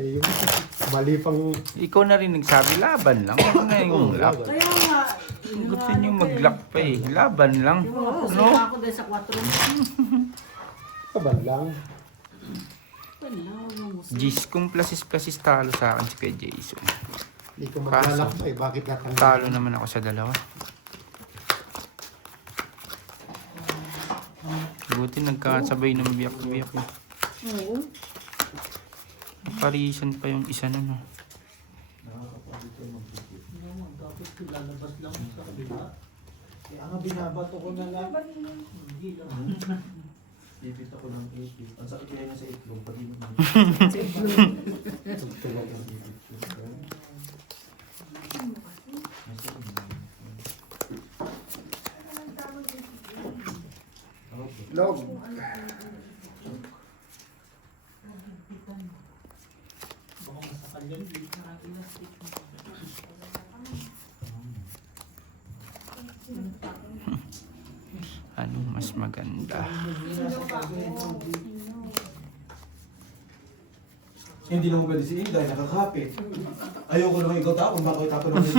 Yung mali pang... Ikaw na rin nagsabi, laban lang. Ano na yung lock? Kaya nga. Gusto niyo mag-lock pa eh. Laban lang. Oo, No? ako dahil sa 4. Kaban lang. Wala, yung muso. Gis kung plasis talo sa akin si Kuya Jason. Hindi ko maglalak pa eh. Bakit natanggal? Talo naman ako sa dalawa. Buti nagkasabay ng biyak-biyak. Oo. Parisan pa yung isa nun. Oh. Dapat lalabas lang sa kabila. Kaya nga binabato ko na lang. Hindi lang. Bibit ako ng itlog. Ang sakit kaya nga sa itlog. Pag inom ng Talagang bibit ko. log. Baka masakal yan. Ano mas maganda? Hindi naman pwede si Inday, nakakapit. Ayoko naman ikaw tapon, baka itapon naman ito.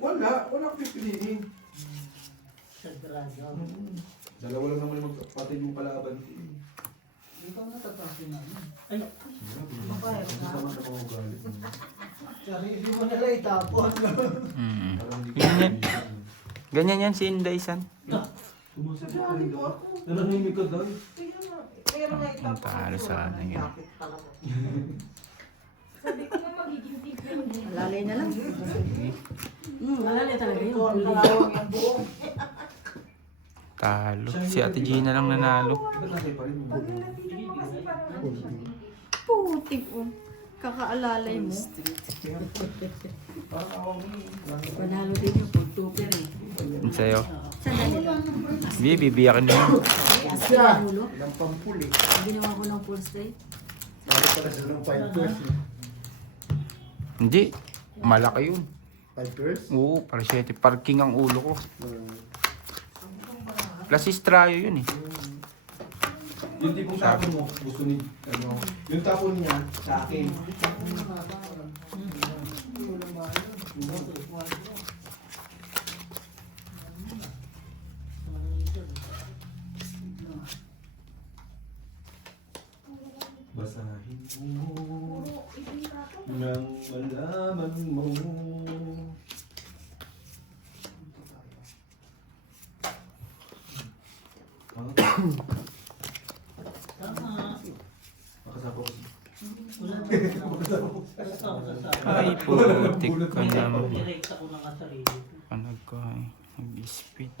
Wala akong pipiliin. Sa draga. Dalawa lang naman yung magkapatid yung palaban. Hindi ka natatasin namin. Ay, Gusto naman sa mga ugali. hindi mo nalang itapon. Mm. Parang hindi ko Ganyan. pipiliin. Ganyan yan si Inday-san. Sumasakit pa rin daw. Nananahimik ka daw. Ang talo sana yun. Lalay na lang. Malalay talaga yun. Talo. Si Ate Gina lang nanalo. Ba't nasa'yo pa rin yung Putik oh. Kakaalalay mo. Parang ako Panalo din yung pag-tuper eh. Ang sa'yo. Sandali lang. Bibiyakin mo. Ay, asin ang ulo. Ilang pampuli. Ginawa ko ng full straight. Bakit pala sila ng 5 years? Hindi. Malaki yun. 5 years? Oo, para siya. Parking ang ulo ko. Plus istrayo yun eh. yung tipong tapon mo, gusto ni, ano, yung tapon niya, sa akin. Basahin mo nang malaman mo. Makasama ko. Ay, putik ka naman. Direct ako ng sarili. Panag ko ay. Nag-speed.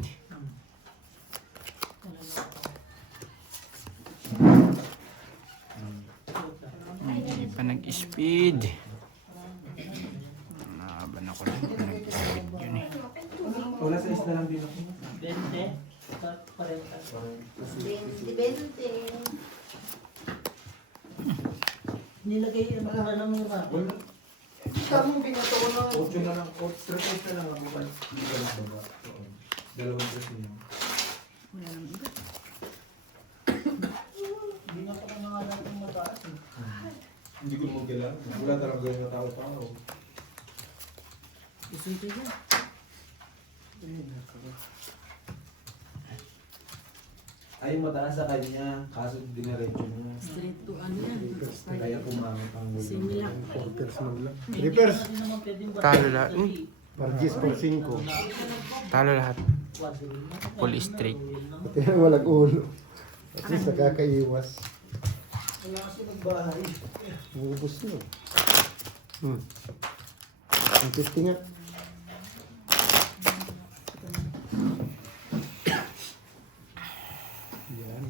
Hindi pa nag-speed. Nakaban ako lang. Nag-speed yun eh. Wala sa isla lang din ako. 20. Pareho. Nilagay yung mga lang yung racket. Wala. Tamang binato ko na. 8 na lang. 3 na lang ako. Hindi ka lang baba. Oo. Dalawang tres niya. Wala nang iba. Hindi nga pa nangangalap ng mataas eh. Hindi ko mo kailangan. Wala talaga yung tao-tao. Gusto ito yan. Ay, mataas sa kanya. Kaso diniretso niya. Straight to ano yan. Kaya pumangit ang gulo. Similar. 4 years man lang. Hindi Reverse. natin naman pwedeng Talo lahat. Uy. Pargis por 5. Talo lahat. quadrille na. Full straight. Pati na walang ulo. At least nakakaiwas. Kaya kasi nagbahay. Ubus nyo. Ang 50 nga. Yan.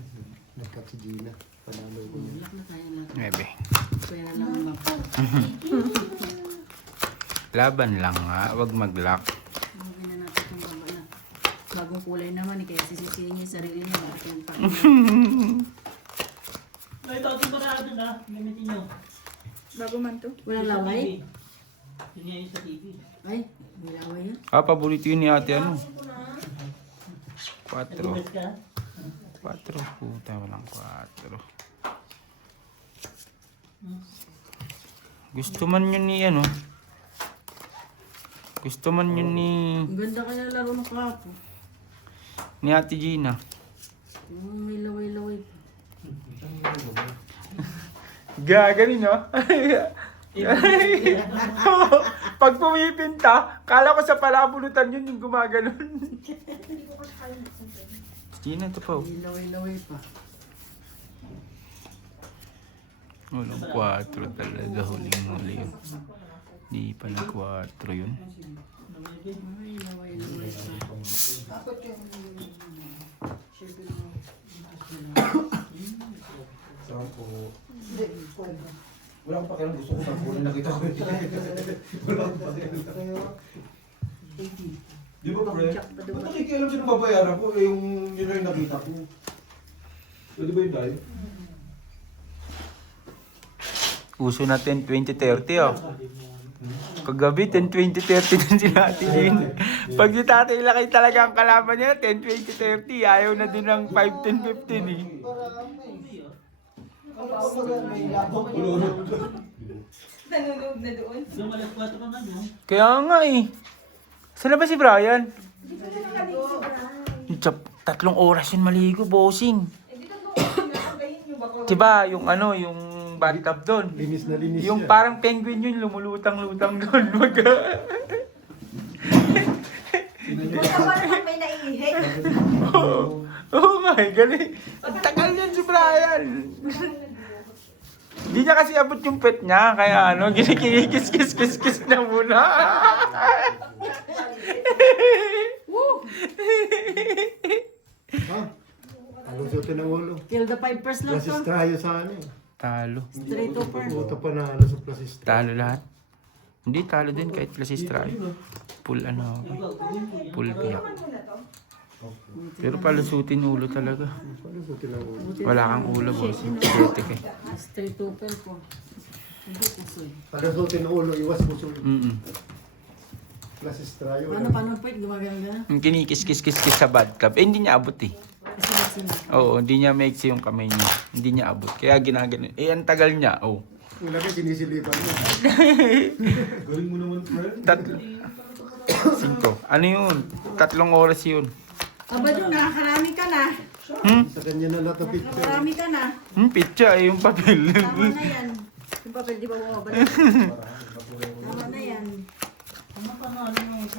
Nagkat si Gina. Panalo ko niya. Lock na tayo lahat. 9. Pwera lang map. Laban lang nga. Huwag mag-lock. Mawin na natin itong baba na. Bagong kulay naman eh. Kaya sisisihin niya yung sarili niya. Bakit yan pa? Ay, ito ba na doon ah? Gamitin nyo. Bago man to. Walang laway? Yun nga yung sa TV. Ay, may laway yan. Ah, paborito yun ni ate ano. 4. Nag-invest ka? 4. Puta, walang 4. Gusto man yun ni ano. Gusto man yun Ang ganda kaya laro ng kapo. ni Ate Gina. Yung may laway-laway pa. Gaganin, no? Pag pumipinta, kala ko sa palabunutan yun yung gumaganon. Gina, ito pa. May laway-laway pa. Walang 4 talaga, huling-huli yun. Di pala 4 yun. May laway-laway pa. Sampo. Wala akong pakialam, gusto ko sampo na nakita ko. Wala akong pakialam. Di ba, pre? Ba't nakikialam siya ng babayaran ko? Eh, yun lang yung nakita ko. Pwede ba yun dahil? Uso natin 2030, oh. Kagabi, 10-20-30 din si Ate Gina. Pag si Tatay Lakay talaga ang kalaban niya, 10-20-30. Ayaw na din ng 5-10-15 eh. Nanonood na doon. Yung alas 4 naman yun. Kaya nga eh. Saan na ba si Brian? Hindi ko na nakaligo si Brian. 3 oras yun maligo, bossing. Hindi ka doon nakagayin yung bako. Diba, yung ano, yung bathtub doon. Linis na linis Yung yan. parang penguin yun, lumulutang-lutang doon. Buta pa naman may naiihi. Oo nga eh, galing. Ang tagal yan si Brian. Hindi niya kasi abot yung pet niya, kaya ano, kinikis-kis-kis-kis na muna. Ha? Alusutin ng ulo. Kill the pipers lang Plasis to. tayo sa ano eh. Talo. Straight over. Buto pa na sa plasis tayo. Talo lahat. Hindi, talo din kahit plasis try. Full ano, full biyak. Pero palusutin ulo talaga. Alusutin ng ulo. Wala kang ulo, boss. Putik eh. Straight over po. Hindi pusoy. Alusutin ng ulo, iwas puso. Plasis tayo. Paano po yung gumagana? Yung kinikis-kis-kis-kis sa bathtub, hindi niya abot eh. Kasi sila. Oo, hindi niya maiksi yung kamay niya. Hindi niya abot. Kaya ginagano. Eh, ang tagal niya. Oh. Yung laki, sinisilipan mo. Galing mo naman, friend. 5. Ano yun? 3 oras yun. Aba doon, nakakarami ka na. Sa kanya na lahat ng picture. Nakakarami ka na. Pitsa eh, yung papel. Tama na yan. Yung papel, di ba bumabalik? Tama na yan.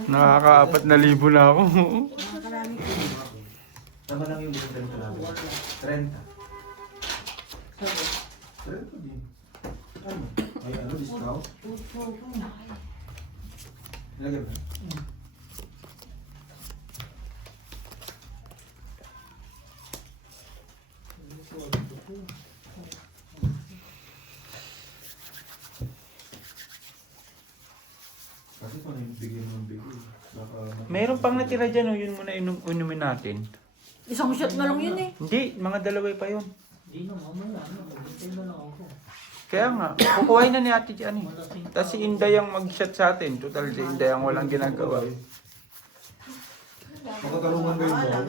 Nakaka-4,000 na ako. Nakakarami ka. Tama lang yung bigyan ko namin. 30. 30 din. Ano? Ay, ano, discount? Ilagay ba? Kasi kung ano yung bigyan ng bigay, baka... Meron pang natira dyan, oh. Yun muna inumin natin. Isang shot na lang yun eh. Hindi, mga 2 pa yun. Hindi na, mamaya. Magantay na lang ako. Kaya nga, kukuhain na ni Ate Jan eh. Tapos si Inday ang mag-shot sa atin. Total, si Inday ang walang ginagawa. Makatarungan ba yung dahil?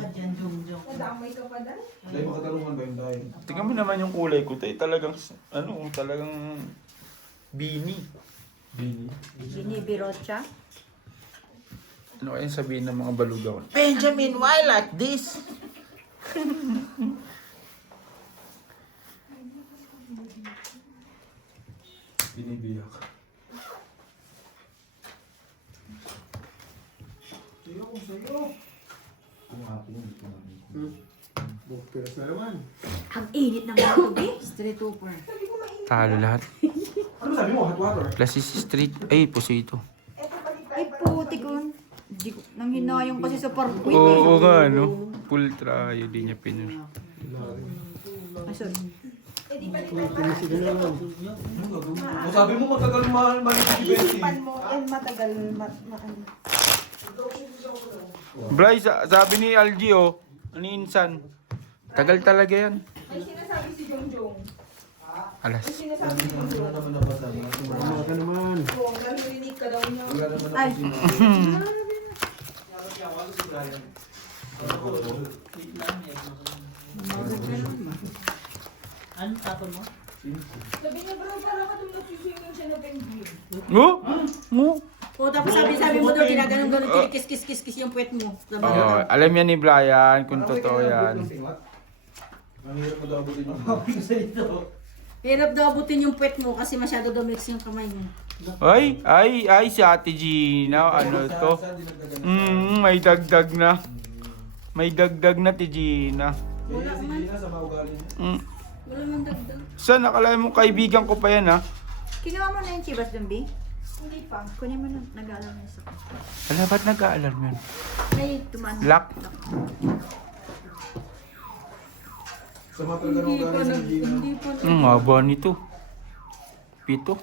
Nadamay ka pa dahil. Dahil makatarungan ba yung dahil? Tingnan mo naman yung kulay ko. Tayo talagang, ano, talagang bini. Bini. Binibirocha? Ano kayang sabihin ng mga balugaw? Benjamin, why like this? Binibiyak. Sayo ko, sayo. Kung ako yung dito namin. Bukpiras na naman. Ang init ng mga tubig. Straight over. Talo lahat. Ano sabi mo? Hot water? Plus is street. Ay, puso ito. Ay puti ko. Hindi ko, nang hinayang kasi sa parkway. Oo nga, no? Full try. Hindi niya pinun. Ay, sorry. Tinisig na naman. Ano gagawin? O sabi mo matagal maliit si Bessie. Isipan mo, yan matagal, maano. Bryce, sabi ni Algie, oh. Ni Insan. Tagal talaga yan. May sinasabi si Jongjong. Alas. May sinasabi si Wala Jongjong. naman nabasa. Tama ka naman. Jong, naririnig ka daw niya. Wala naman Ay. ako Wait lang, ano tapon mo? Sabi niya, bro, parang ka nung nagsisingin siya na Oh? Oh? O tapos sabi mo daw, ginaganon-ganon, kiss yung puwet mo. Oh, alam yan ni Brian kung totoo yan. Ang hirap mo daw abutin yung Hirap daw abutin yung puwet mo kasi masyado daw mix yung kamay mo. Ay, si Ate Gina, ano to? May dagdag na. May dagdag na, Ate Gina. Wala si man. Gina sa mga ugali niya. Wala man dagdag. Saan? Akala mo kaibigan ko pa yan, ha? Kinuha mo na yung chibas dun, B? Hindi pa. Kunin mo na, nag-aalam na isa. Ala, ba't nag-aalarm yun? May tumaan. Lock. Sa mga talaga ng ugali ni Gina. Hindi pa Ang haba nito. 7.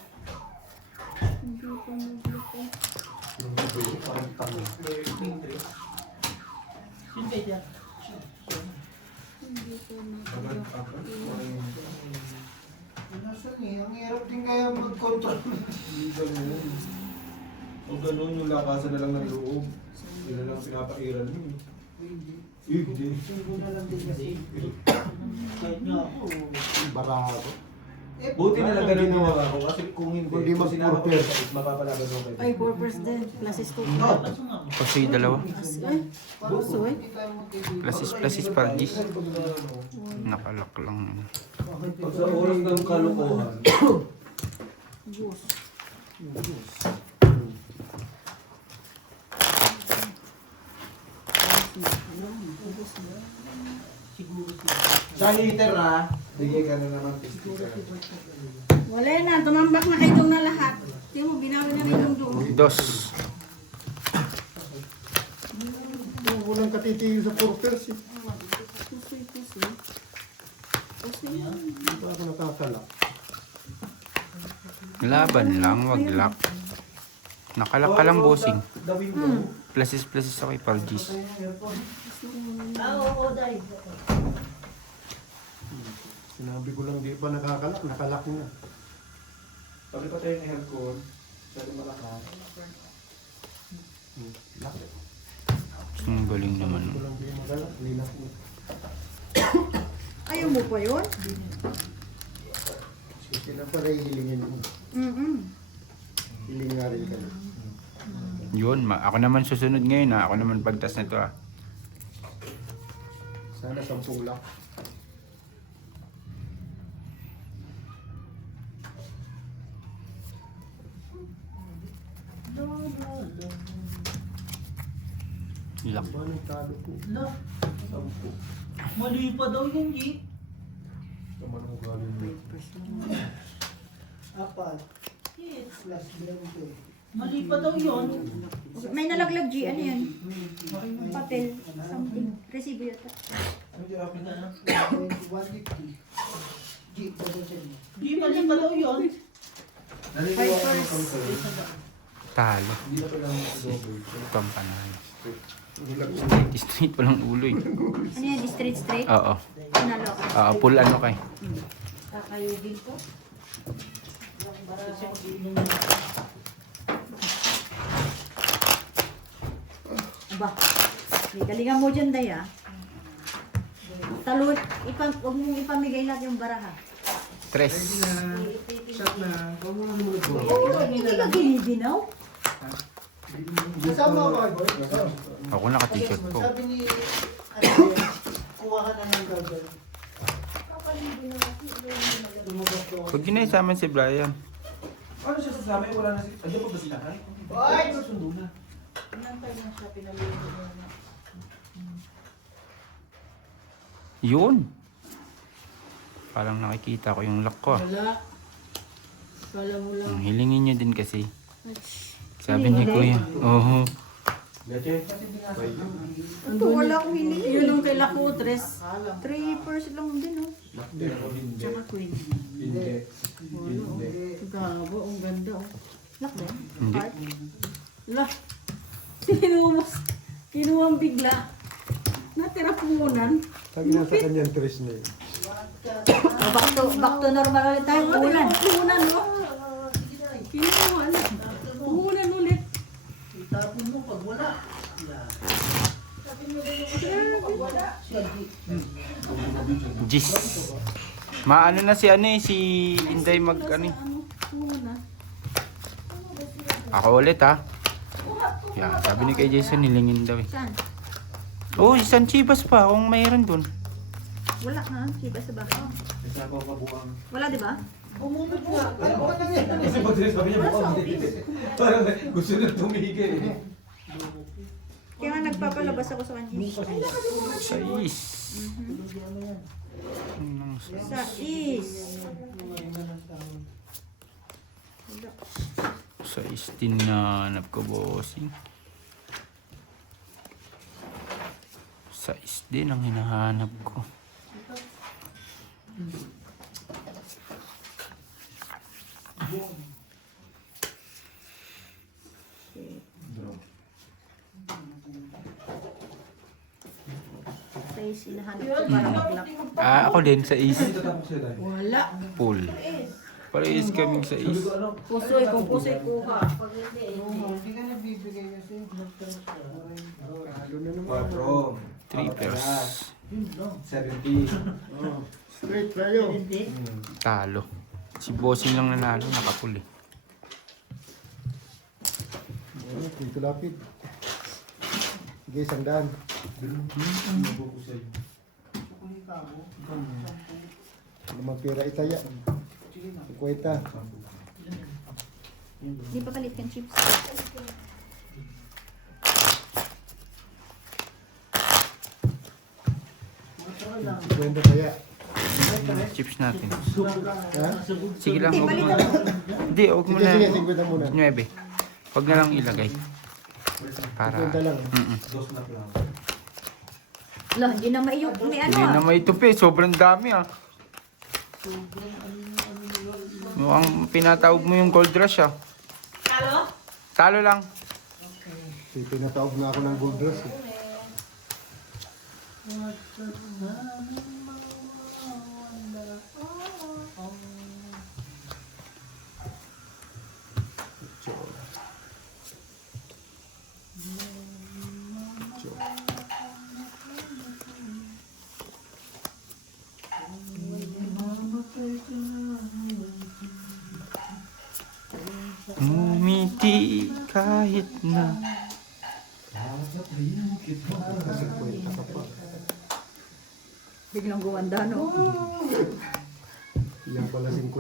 Siyempre dyan. Nasaan eh? Ang hirap din kaya mag-control. Hindi ganun. O ganun yung lakasan na lang ng loob. Yun na lang pinapairan mo. Hindi. Kahit nga ako. Bara ako. Buti na lang ganun ginawa ko kasi kung hindi, Kung di kung sinama ko mag-purpose. is mapapalaban mo kayo. Ay, purpose din. Classes ko. Kaso nga. Kasi dalawa. Ay, puso eh. Plasis pargis. Nakalak lang. Pag sa oras ng kalokohan, Bus. Siguro Sa liter ha. Bigay ka na naman. Wala na, tumambak na kayo doon na lahat. Tingnan mo, binawi na rin yung doon. 2. Walang katitigil sa purpers eh. Pusoy. Pusoy. Hindi pa ako nakakalak. Laban lang, wag lock. Nakalak ka lang, bossing. dawin mo. Plasis ako kay Pargis. Oo, dahil. Sinabi ko lang di pa nakakalak. Nakalak na. Pag pa tayo ng aircon, sabi malakas. Lak. Ang galing naman. Ko lang di magalak. Linak mo. Ayaw mo pa yun? Sige na pala ihilingin mo. Hiling nga rin ka na. Yun, ako naman susunod ngayon, ha. Ako naman pagtas na to, ha. Sana 10 lak. Lock. Ba nang talo ko? La. Mali pa daw yun, G. Tama ng ugali mo. Mali pa daw yun. May nalaglag, G. Ano yan? Papel. Something. Resibo yata. Ano yung akin na? G, mali pa daw yun. Naliliwa ko kami sa'yo. Talo. Hindi na kailangan mag-double. Pampanalo. Straight walang ulo, eh. Ano yan? Straight? Oo. Nalo. Full ano kay. Kakayugin ko. Aba. May galingan mo dyan, Day, ah. Huwag mong ipamigay lahat yung baraha. 3. Shot na. Huwag mo na muna bro. Oo, hindi ka giniginaw. Kasama ako kay boy. Ako naka-t-shirt ko. Sabi ni kuha ka na ng gagawin. Pag ginasama si Brian. Ano siya sasama? Wala na si... Andiyan pa ba sila? Ay! Sundo na. Yun. Parang nakikita ko yung lock ko, ah. Wala. Kala mo lang. Hilingin nyo din kasi. Sabi ni Kuya. Oo. Leche? Ito, wala akong hiling. Yun yung kay Lakutres. 3 purse lang din, oh. Hindi. Tsaka Queen. Hindi. Hindi. Gabo, ang ganda oh. Lock din. Hindi. Heart. La. Kinuwang bigla. Natira punan. Sabi na sa kanyang tres na yun. Oh, back to normal ulit tayo. Ulan. Punan no? Kinuwan. Punan ulit. Itapon mo pag wala. Jis. Maano na si ano eh, si Inday mag ano eh. Punan. Ako ulit ha. Yan, sabi ni kay Jason nilingin daw eh. Saan? Oh, isang chibas pa kung mayroon dun. Wala nga. Siba sa bako. Kasi ako kabuang. Wala, di ba? Umutod nga. Kasi pag sinasabi niya, bukang parang gusto na tumigil eh. Kaya nga nagpapalabas ako sa kanya. Sais. Sa is. Sais din na hanap ko, bossing. Sais din ang hinahanap ko. Sa is, hinahanap ko para mag-lock. Ako din, sais. Tatapos siya dahil. Wala. Pool. Parehas kaming sais. Pusoy, kung pusoy kuha. Pag hindi, hindi. 4. Trippers. 70. Straight tayo. Talo. Si bossing lang nanalo, nakapul eh. Dito lapid. Sige, 100. Limang pira itaya. 50. Di pa palit kang chips. Kwenta kaya. Chips natin. Ha? Sige lang, huwag mo. Hindi, huwag mo Sige, sige, na. 50 muna. 9. Huwag na lang ilagay. Para. 50 lang. Dos na lang. Lah, hindi na may ano Hindi na may tupi, sobrang dami ah. Mukhang pinatawag mo yung gold rush ah. Talo? Talo lang. Pinatawag na ako ng gold rush. Eh. Ngumiti kahit na. Biglang gumanda, no? Yan pala 50.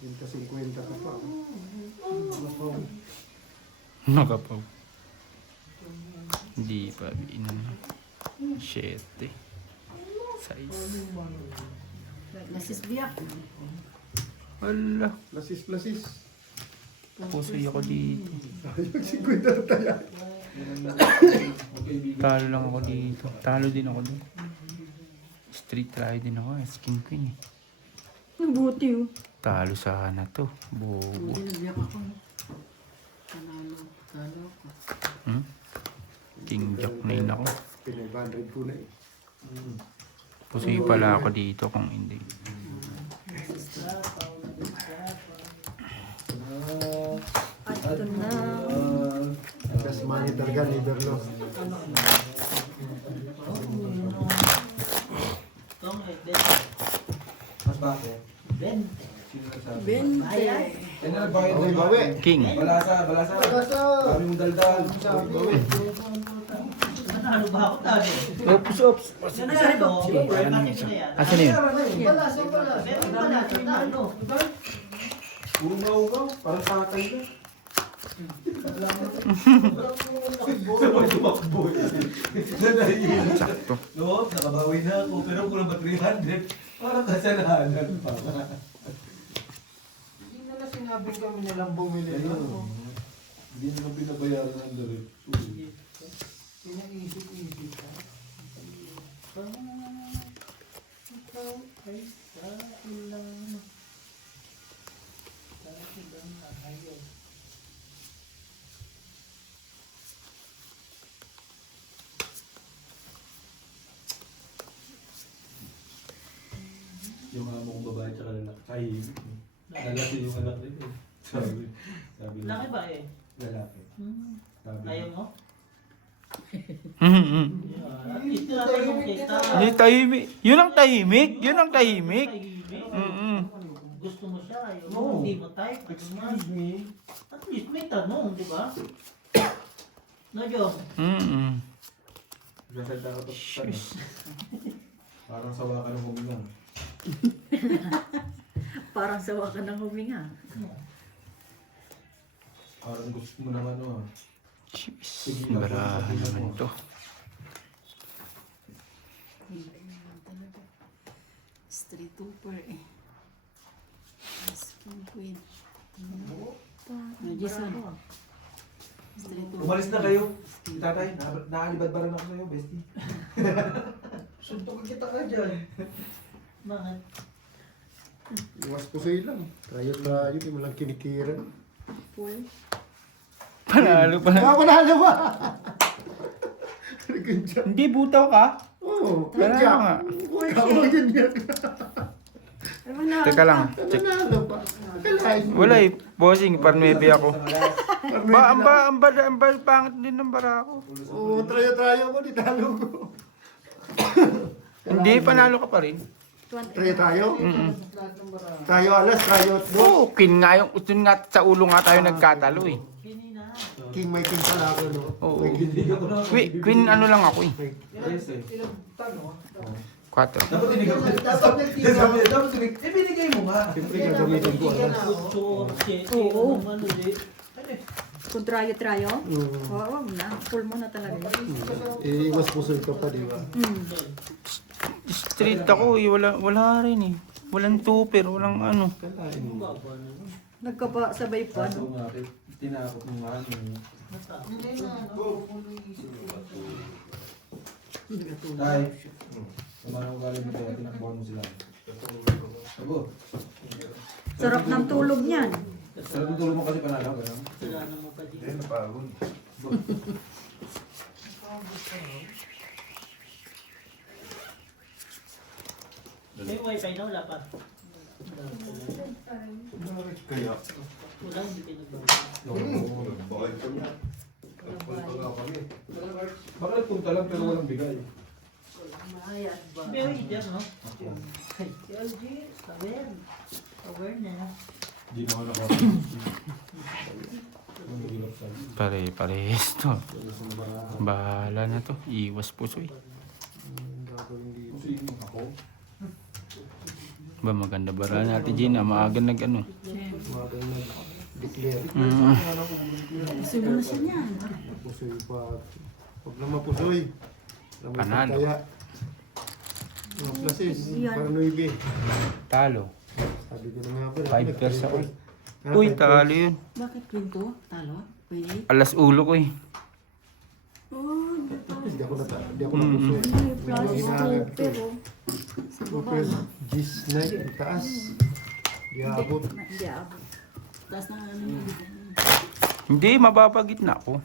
Pinta 50 ka pa. Nakapaw. Hindi pa inan. 7. 6. Lasis biyak. Wala. Lasis. Pusoy ako dito. Ayun, 50 na taya. Talo lang ako dito. Talo din ako dun. Street try din ako. Skin queen eh. Buti, oh. Talo sana to. Bobo. Hmm? King Jack na yun ako. Pinay 100 po na eh. Pusoy pala ako dito kung hindi. At ito na. Best money talaga, neither no. Mas bakit? Sino nagsabi? 20. Yan na nagbayad Bawi, ng bawi. King. Balasa. Basta! Sabi mong daldal. Ano ba ako talo? Oops. Yan na yan, no? Asan na yun? Meron pa natin na ano. Puro maugaw. Parang tatay na. Sabay tumakbo. Nanayin. Sakto. No, nakabawi na ako. Pero kulang ba 300? Parang kasalanan pa. Hindi na sinabi kami nilang bumili. Hindi naman binabayaran ng diretso. Pinaisip-isip ka. Ikaw ay sa ilang. Yung amo kong babae tsaka lalaki. Ay, lalaki yung anak rin. Sabi. Laki ba eh? Lalaki. Sabi. Ayaw mo? Ito na kayo kita. Hindi tahimik. Yun ang tahimik. Yun ang tahimik. Gusto mo siya, ayaw mo, No. hindi mo type. Excuse me. At least may tanong, di ba? No, Diyos? Gaganda ka pa sa ano. Parang sawa ka ng huminga. Parang sawa ka ng huminga. Parang gusto mo naman ano ah. Jeez. Barahan naman to. Hindi naman talaga. Street Trooper eh. Asking Queen. Jason. Street Trooper. Umalis na kayo. Tatay, naalibad-baran ako sa'yo, bestie. Suntukan kita ka dyan. Bakit? Iwas po sa'yo lang. Tayo, di mo lang kinikira. Full. Panalo pa na. Panalo ba? Ganyan. Hindi, butaw ka. Oo, Panalo ganyan. nga. Ikaw ganyan. Teka lang. Check. Panalo pa. Kalahin mo. Wala eh. Bossing, parmebe ako. Ang pangit din ng bara ko. Oo, trayo ko, di talo ko. Hindi, panalo ka pa rin. Trayo? Trayo alas, trayo at Oo, Queen nga yung, yun nga, sa ulo nga tayo nagkatalo eh. Kinina. King may king pala ako, no? Oo. May king. Queen ano lang ako eh. Yes eh. 4. Dapat tinigil ko. Dapat tinigil. Eh, binigay mo nga. Siyempre, gagamitin ko alas. Gusto, Oo. ano ulit. Kung trayo-trayo? Oo. Oo, wag na. Full mo na talaga. Iwas po sa'yo ka pa, di ba? Street ako eh, wala rin eh. Walang tupper, walang ano. Kalahin mo. Nagkapasabay pa, Kaso no? nga, tinakot mo nga ano. Tay, kumana ko galing nito, tinakbuhan mo sila. Sago. Sarap ng tulog niyan. Pero tutulog mo kasi panalo, gano'n? Sila na mo pa din. May wifi na, wala pa. Kaya. Wala, hindi pinagbawa. Baka nagpunta lang pero walang bigay. Pero idiyan, no? LG, awareness. Hindi naman ako. Parehas to. Bahala na to. Iwas puso eh. Kasi yung ako. Ba maganda bara natin Gina. Maaga nag ano. Umaga nag-declare. Siguro siya niyan. Pusoy pa. Huwag na mapusoy. Panalo. Kaya. Mga plasis. Yan. Para 9. Talo. Sabi ko na nga ba. 5 pairs ako eh. Uy, talo yun. Bakit Queen to? Talo? Pwede? Alas ulo ko eh. Hindi ako napusoy. Plus 2 pero. Super G's night. Ang taas. Di abot. Hindi abot. Taas na ano yun. Hindi, mababa gitna ko.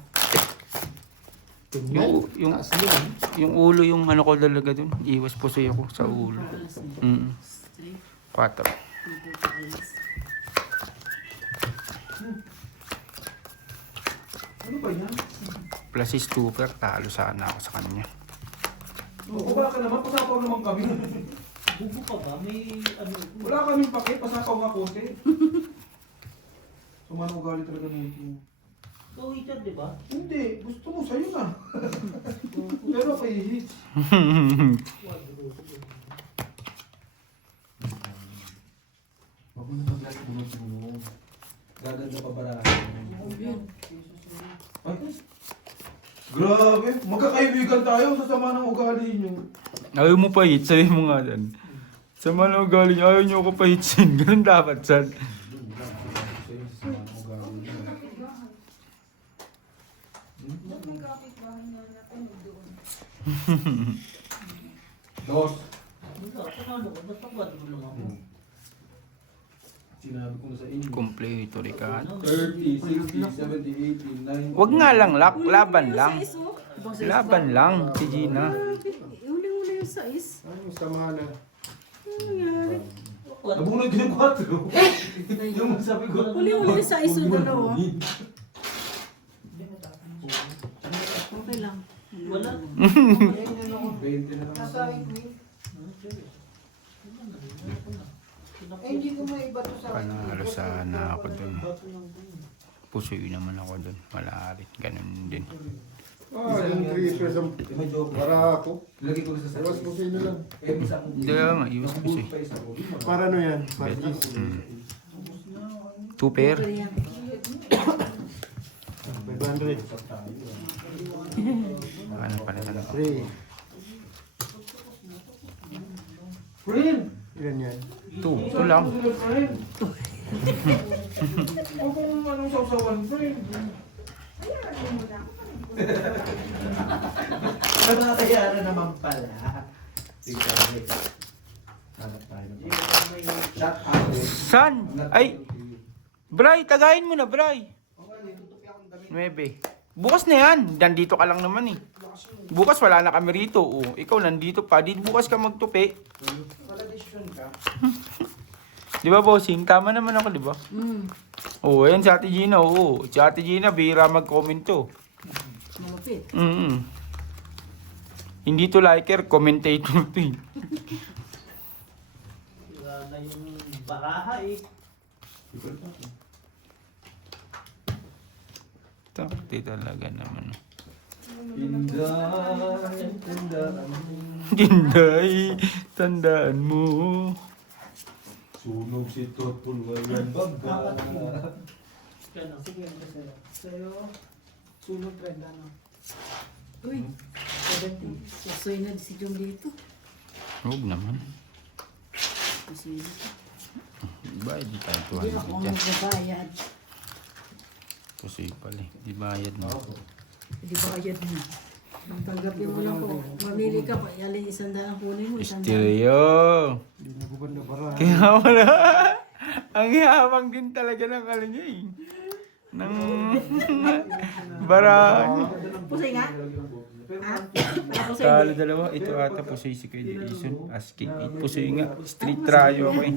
Yung- Taas niyan. Yung ulo yung ano ko talaga dun. Iwas pusoy ako sa ulo. Alas na. 4. Alas. Ano ba yan? Plus is super. Talo sana ako sa kanya. Baka naman, pasapaw naman kami. Bubo ka ba? May ano? Wala kaming pakit, pasapaw nga konti. Sumano ugali talaga nito. Ikaw, Richard, di ba? Hindi, gusto mo sa'yo na. Pero kay Hitch. Huwag mo na pag-last mo. Gaganda pa barahan. Ay, grabe, magkakaibigan tayo sa sama ng ugali niyo. Ayaw mo pa hit. Sabi mo nga dyan. Sama na ugali niyo. Ayaw niyo ko pa hitsin. Ganun dapat san. Dos. Wala, panalo ko. Ba't pagwad mo lang ako? Sinabi ko na sa inyo. Kompleto ka. 30, 60, 70, 80, 90. Wag nga lang lak. Laban lang. Iso. Laban lang. Si Gina. Uli-uli yung sais. Ano sama na? Nabunod ko yung 4. Yung sabi ko. Uli-uli yung sais yung dalawa. Okay lang. Wala. 20 na lang. Nasa me. Eh, hindi ko maiba to sa Panalo sana ako dun. Pusoy naman ako dun. Wala rin. Ganun din. Yung 3 pesos ang Medyo para ako. lagi ko sa Iwas mo sino lang. Eh, isa ko. Hindi nga, iwas pusoy. Para ano yan? Bet. Margis. 2 pair. Pero yan. 500. Ano pala na 3. Friend! Ilan yan? 2. Ito lang. Friend! O kung anong sausawan, friend? Nakakayaran naman pala. Shut up. San? Ay! Bray, tagayin mo na, Bray. 9. Bukas na yan. Nandito ka lang naman eh. Bukas wala na kami rito. Oh, ikaw nandito pa. Di bukas ka magtupi. Wala decision ka. Di ba, bossing? Tama naman ako, di ba? Oo, ayan si Ate Gina. Oo, si Ate Gina, bihira mag-comment to. Malupit. Hindi to liker, commentator to eh. Wala na yung baraha eh. Takti talaga naman. Inday, tandaan mo. Tinday, tandaan mo. Sunog si Totpul ngayon baga. Yan ang sige ang sa'yo. Sa'yo, sunod trend ano. Uy, 70. Susoy na si Jom dito. Huwag naman. Susoy na. Bayad di tayo Hindi ako 200 dyan. magbabayad. Kasi pala eh. Di bayad mo. Hindi bayad na. Tanggapin mo lang po. Mamili ka pa. Alin 100 ang kunin mo. 100. Stereo. Hindi na ko banda para. Kaya wala. Ang yabang din talaga ng ano niya eh. Ng bara. Pusoy nga? Ha? Para pusoy Talo hindi. dalawa. Ito ata pusoy si Kuya Jason. Asking 8. Pusoy nga. Street trayo ako eh.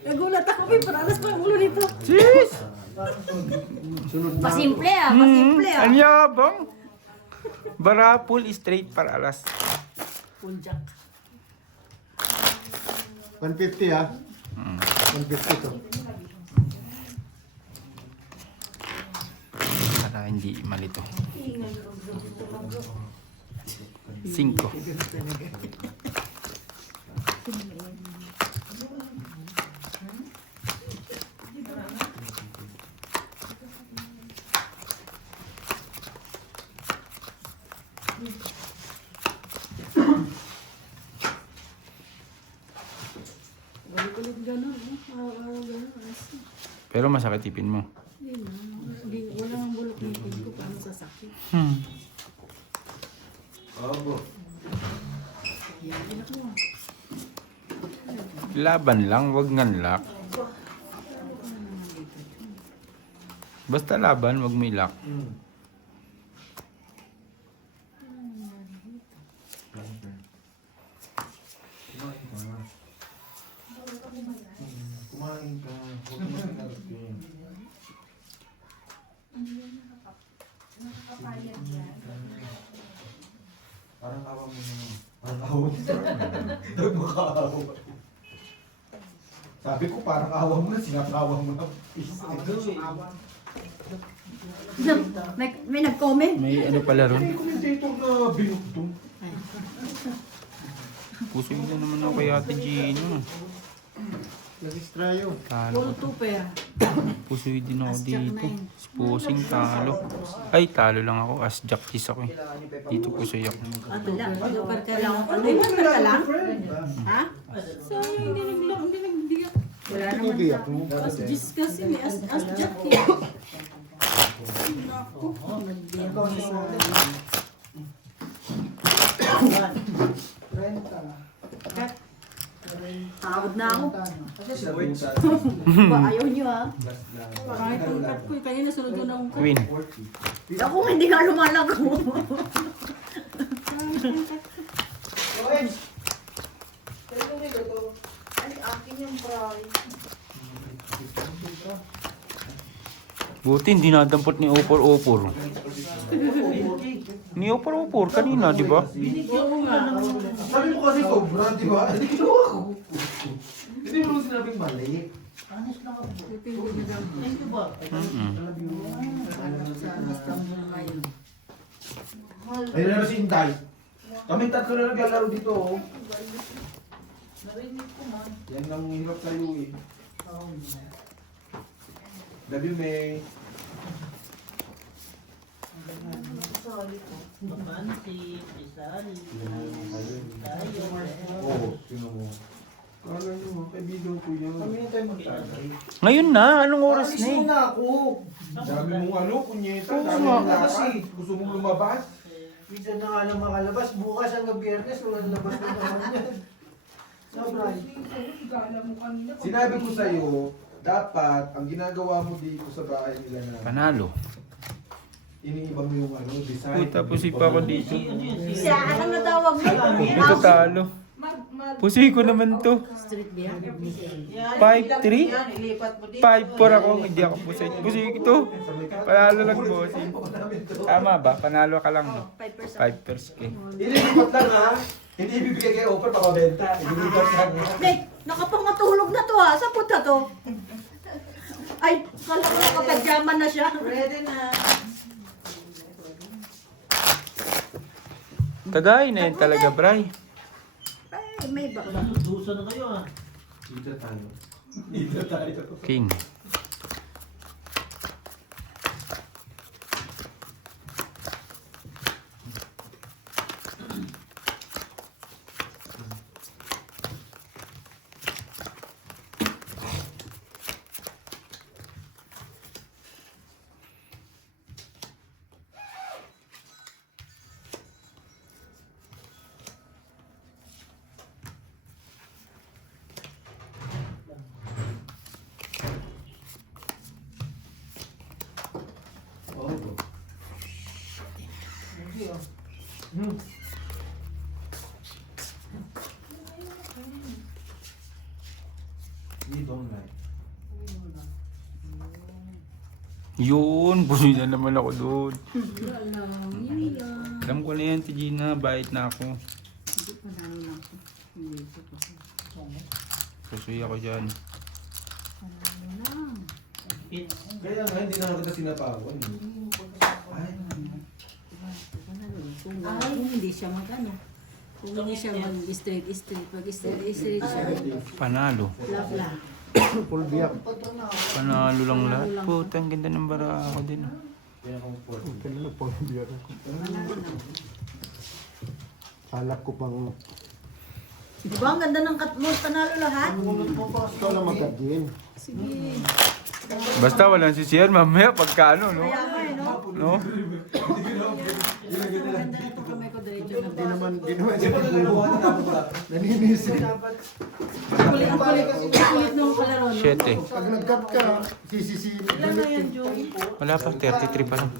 Nagulat ako. May paralas pa ang ulo nito. Jeez! Pasimple ah. Pasimple ah. Ang yabang. Barapul straight para alas. Full jack. 150 ha? 150 to. Para hindi malito. 5. Balik-balik gano'n. Araw-araw gano'n. Ayos na. Pero masakit tipin mo. Hindi na. Wala nang bulok nipin ko. Paano sasakit? Abo. Yan. Inak mo. Laban lang, wag nganlak. Basta laban, wag may lock. Kumain ka. Huwag mo nagkakaroon. Parang awa mo naman. Parang awa mo naman. Nagmakaawa. Sabi ko parang awa mo na, sinasawa mo na. Jom, may nag-comment. May ano pala ron? May commentator na binugtong. Puso yun na naman ako kay Ate Gino. Nag-extrayo. Talo Full ko. 2 pair. Puso yun din ako As Jack dito. 9. Pusing talo. Ay, talo lang ako. As Jack is ako eh. Dito pusoy ako. Wala. Super ka lang. Ano yun? Super ka lang? Ha? Sayang, hindi naglang. Hindi nagbiyak. Wala naman. Nagbiyak mo. As Jis kasi. As Jack eh. Naku. Nagbiyak ko sa... Kat. Tawad na ako. Ba, ayaw niyo ha? Kahit ang cut ko. Kanina sunod yun ang cut. Win. Ako hindi nga lumalago. Orange. Pero nito to. Ay, akin yung fry. Buti hindi nadampot ni Opor. 4 kanina, di ba? Binigyan mo nga ng... Sabi mo kasi sobra, di ba? Hindi ginawa ko. Hindi mo naman sinabing mali. Honest lang ako. Pipili niya daw. Thank you ba? Mm-mm. Sa Istanbul ngayon. Ayun na si Inday. Kami tatlo na naglalaro dito. Oh. Narinig ko man. Yan lang hirap sa'yo eh. Love you, May. Sorry ko. Mapansin, isali. Tayo. Oo, sino mo? Kala nyo mga kaibigan ko yan. Kami na tayo magtagay. Ngayon na, anong oras na eh? na ako. Dami mong ano, kunyeta. Oo Dami nga. mong lakad. Gusto mong lumabas. Minsan na nga lang makalabas. Bukas hanggang Biyernes, walang labas na naman yan. Sobra. Sinabi ko sa'yo, dapat ang ginagawa mo dito sa bahay nila na Panalo. iniiba mo yung ano, design. Uy, tapos ipa ko dito. Ano yun? Siya, anong natawag mo? Ito talo. Pusi ko naman to. Street beer. 5'3"? 5'4" ako, hindi ako pusi. Pusi ito. Panalo lang, bossing. Tama ba? Panalo ka lang, no? 5% eh. Ililipat lang ha. Hindi ibibigay kay offer, pakabenta. Ililipat lang. Wait, nakapangatulog na to ha. Sa puta to. Ay, kala ko nakapajama na siya. Ready na. Tagay na yun talaga, Bray. Ay, may ba? Dusa na kayo ah. Dito tayo. Dito tayo. King. You don't like. Yun, busi na naman ako doon. Alam, yun lang. Alam ko na yan, si Gina. Bait na ako. Hindi pa nalo lang ako. Hindi ko pa. Susuy ako dyan. Panalo lang. Kaya nga, hindi na kita sinapawan. Ay, Panalo. Kung hindi siya magano. Kung hindi siya mag-straight. Pag straight siya. Panalo. Bla. Full biyak. Panalo lang lahat. Puta, ang ganda ng bara ako din. kaya akong port. Kailan na full biyak ako. Panalo lang. Alak ko pang Di ba ang ganda ng cut mo? Panalo lahat? ito na magkadin. Sige. Basta walang sisiyan, mamaya pagkano, no? Kaya nga eh, no? No? Maganda na ito kamay ko diretso na Di naman Kasi pag nagawa na ako ba? naninisi. Kulit nung kalaro. 7. Pag nag-cut ka, sisisi. Wala pa, 33 pa lang.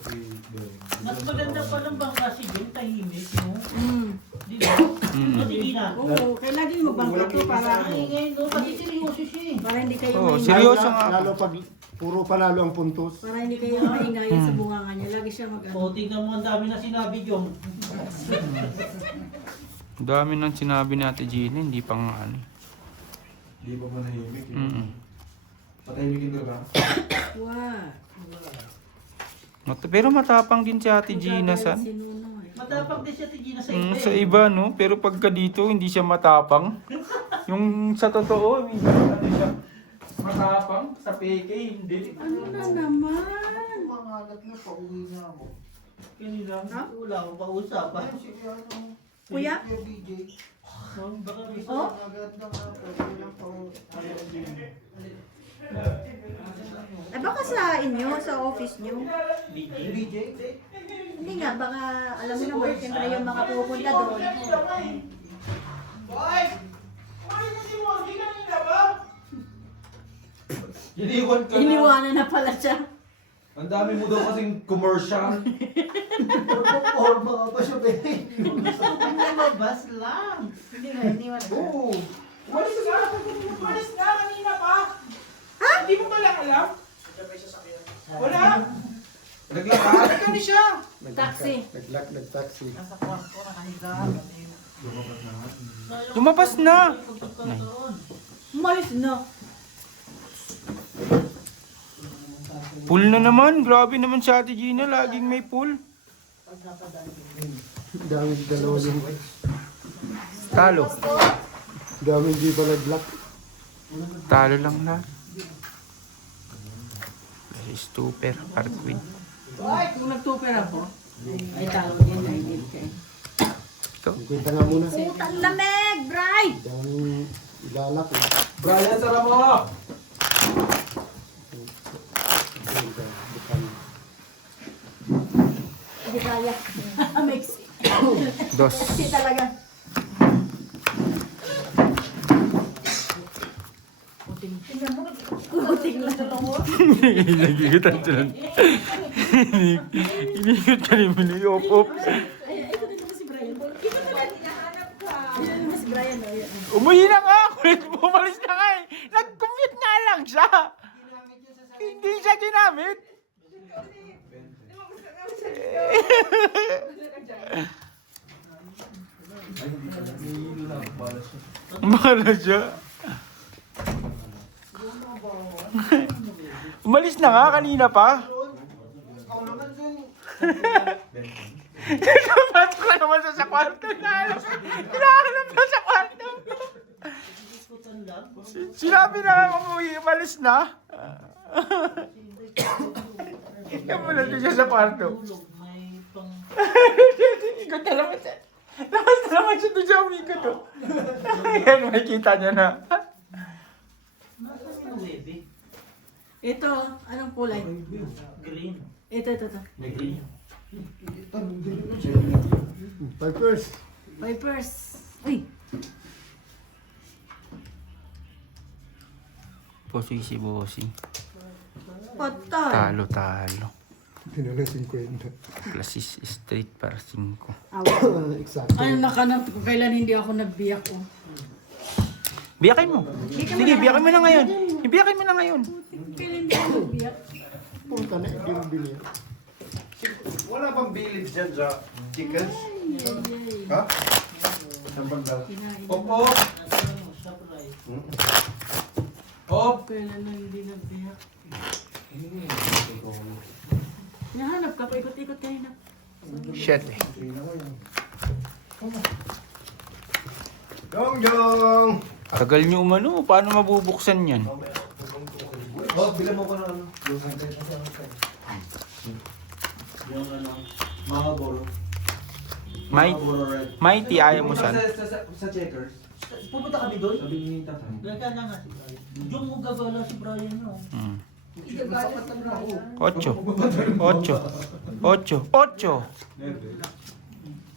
Mas maganda pa lang bang kasi din, tahimik, no? Di ba? Mm. Hindi na. Oo, kaya lagi magbangka to para Ay, ngayon, no? Kasi seryoso siya eh. para hindi kayo Oo, maingay. seryoso nga. Lalo pag puro panalo ang puntos. Para hindi kayo maingayan sa bunganga niya. Lagi siya mag-ano. O, tignan mo ang dami na sinabi, Jong. Ang dami nang sinabi ni Ate Gina, hindi pa nga ano. Di ba manahimik? Mm. Patahimikin ka ba? Wow. Pero matapang din si Ate Gina sa... Si Nuno eh. Matapang din siya tigina sa iba. Sa iba, no? Pero pagka dito, hindi siya matapang. Yung sa totoo, hindi ano siya matapang. Sa peke, hindi. Ano na naman? Pangalat na, pauwi na ako. Kanina, wala akong pausapan. Ayun, sige, ano, Kuya? Kuya BJ. Baka may Oh? Maganda nga po, walang pauwi. Ay baka sa inyo, sa office nyo. BJ. BJ? Hindi nga, baka alam mo naman, siyempre yung mga pupunta doon. Iniwan ka na. Iniwanan na pala siya. Ang dami mo daw kasing commercial. Forma ka pa siya, babe. Lumabas lang. Hindi na, iniwan na. Oo. Umalis ka! Umalis ka kanina pa! Ha? Hindi mo pala alam? Wala! Naglakad. Ano siya? Taxi. Nag-taxi. Nasa kwarto, nakahiga. Lumabas na! Umalis na. Pool na naman. Grabe naman si Ate Gina. Laging may pool. Daming dalawa yung... Talo. Daming di pa nag-lock. Talo lang na. Stupper. Arquin. Ay, kung nagtuper ako. Ay, talo din. Ay, din kayo. Ito. Kwenta nga muna. Putang lamig, Bray! Daming ilalak. Brian, sarap mo! Hindi kaya. Mexi. Dos. Mexi talaga. Tingnan mo. Kuting lang. Nagigitan siya. Inigot ka rin mo na op-op. Ay, ito dito si Brian. Ito na lang. Hinahanap ka. Ayun mo si Brian. Umuwi na nga. Bumalis na nga eh. Nag-commute nga lang siya. Hindi siya ginamit. Bahala siya. Umalis na nga kanina pa. Ako naman dun. Pasok na naman siya sa kwarto. Hinahanap na sa kwarto. Sinabi na nga umuwi, umalis na. Kamulan din siya sa kwarto. May pang... Ikot na naman siya. Labas na naman siya doon siya umikot. Ayan, makikita niya na. Nasaan yung webe? Ito, anong kulay? Green. Ito. Green. Pipers. Vipers. Uy, Bossy. patay. Talo. Pinula 50. Plus is straight para 5. Exacto. Ano nakanap ko kailan hindi ako nagbiyak oh. Biyakin mo. Sige, biyakin mo na ngayon. Biyakin mo na ngayon. Kailan hindi ako nagbiyak? Punta na, hindi mo bili. Wala bang bilid dyan sa chickens? Ha? Saan banda? Kinain. Opo! Nasaan mo? Surprise. Op! Kailan na hindi nagbiyak? Nahanap ka, paikot-ikot kanina. Shit eh. Jong! Tagal niyo umano. Paano mabubuksan yan? Oh, bilang mo ko ng ano? Yung ano? Marlboro. Marlboro Red. Mighty, ayaw mo san? Sa checkers. Pupunta kami doon? Sabi ni tatay. Ganda na nga si Brian. Yung mo gagawala si Brian no? Ocho.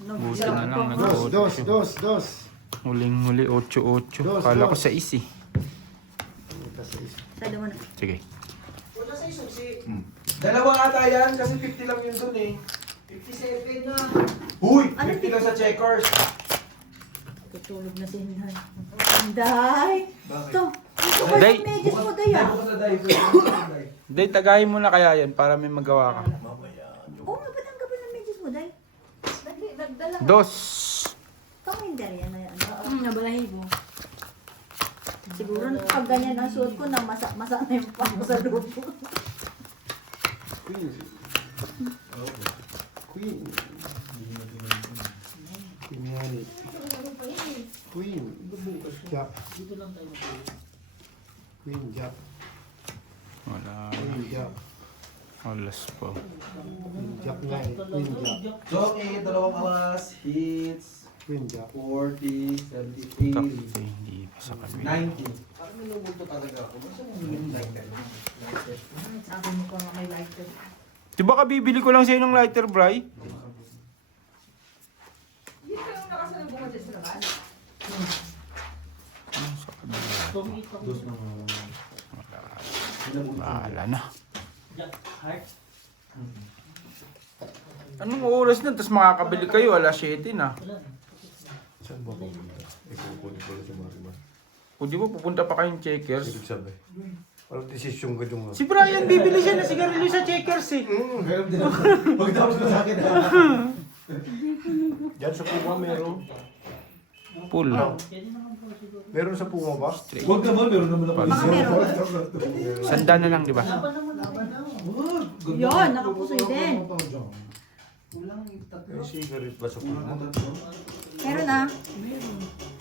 Buti na lang nag-8. Dos. Huling-huli 8. Kala ko sa isi. Sa dama na. Sige. Wala sa isusi. Dalawa ata yan kasi 50 lang yun dun eh. 57 na. Huy! 50 lang sa checkers. Tutulog na si Hinay. Hinday! Ito! Ito ba Day. yung medyas mo, Day ah? Bukas na dahil. Bukas na dahil. Day, tagayin mo na kaya yan para may magawa ka. Oo nga, ba't ang gabal ng medyas mo, Day? Nagdala. Dos. Calendar yan na yan. Nabalahibo. Siguro pag ganyan ang suot ko na masa na yung pang sa lupo. Queen. Queen. Queen. Jack. Dito lang tayo. Queen Jack. Wala. Queen Jack. Alas po. Queen Jack nga eh. Queen Jack. So, dalawang alas, hits, Queen Jack. 40, Top 78, hindi pa sa kami. 90. Parang minumulto talaga ako. Basta yung lighter. Sabi mo pa nga may lighter. Di ba kabibili ko lang sa'yo ng lighter, Bri? Sa kabila. Tumito. Bahala na. Jack Heart. Anong oras na? Tapos makakabili kayo. Alas 7 na. Wala na. Saan ba pupunta? Ikukunin ko lang sa Marimar. O di ba pupunta pa kayong Checkers? Ibig sabihin. Parang desisyon ka yung... Si Brian, bibili siya ng sigarilyo sa Checkers eh. Meron din ako. Pagtapos ko sa akin. Diyan sa Puma meron. Full. Meron sa Puma ba? Huwag naman, meron naman ako. Baka meron. Sanda na lang, di ba? Yun, nakapusoy din. Kulang yung tatlo. May cigarette ba sa Puma? Meron ah. Meron.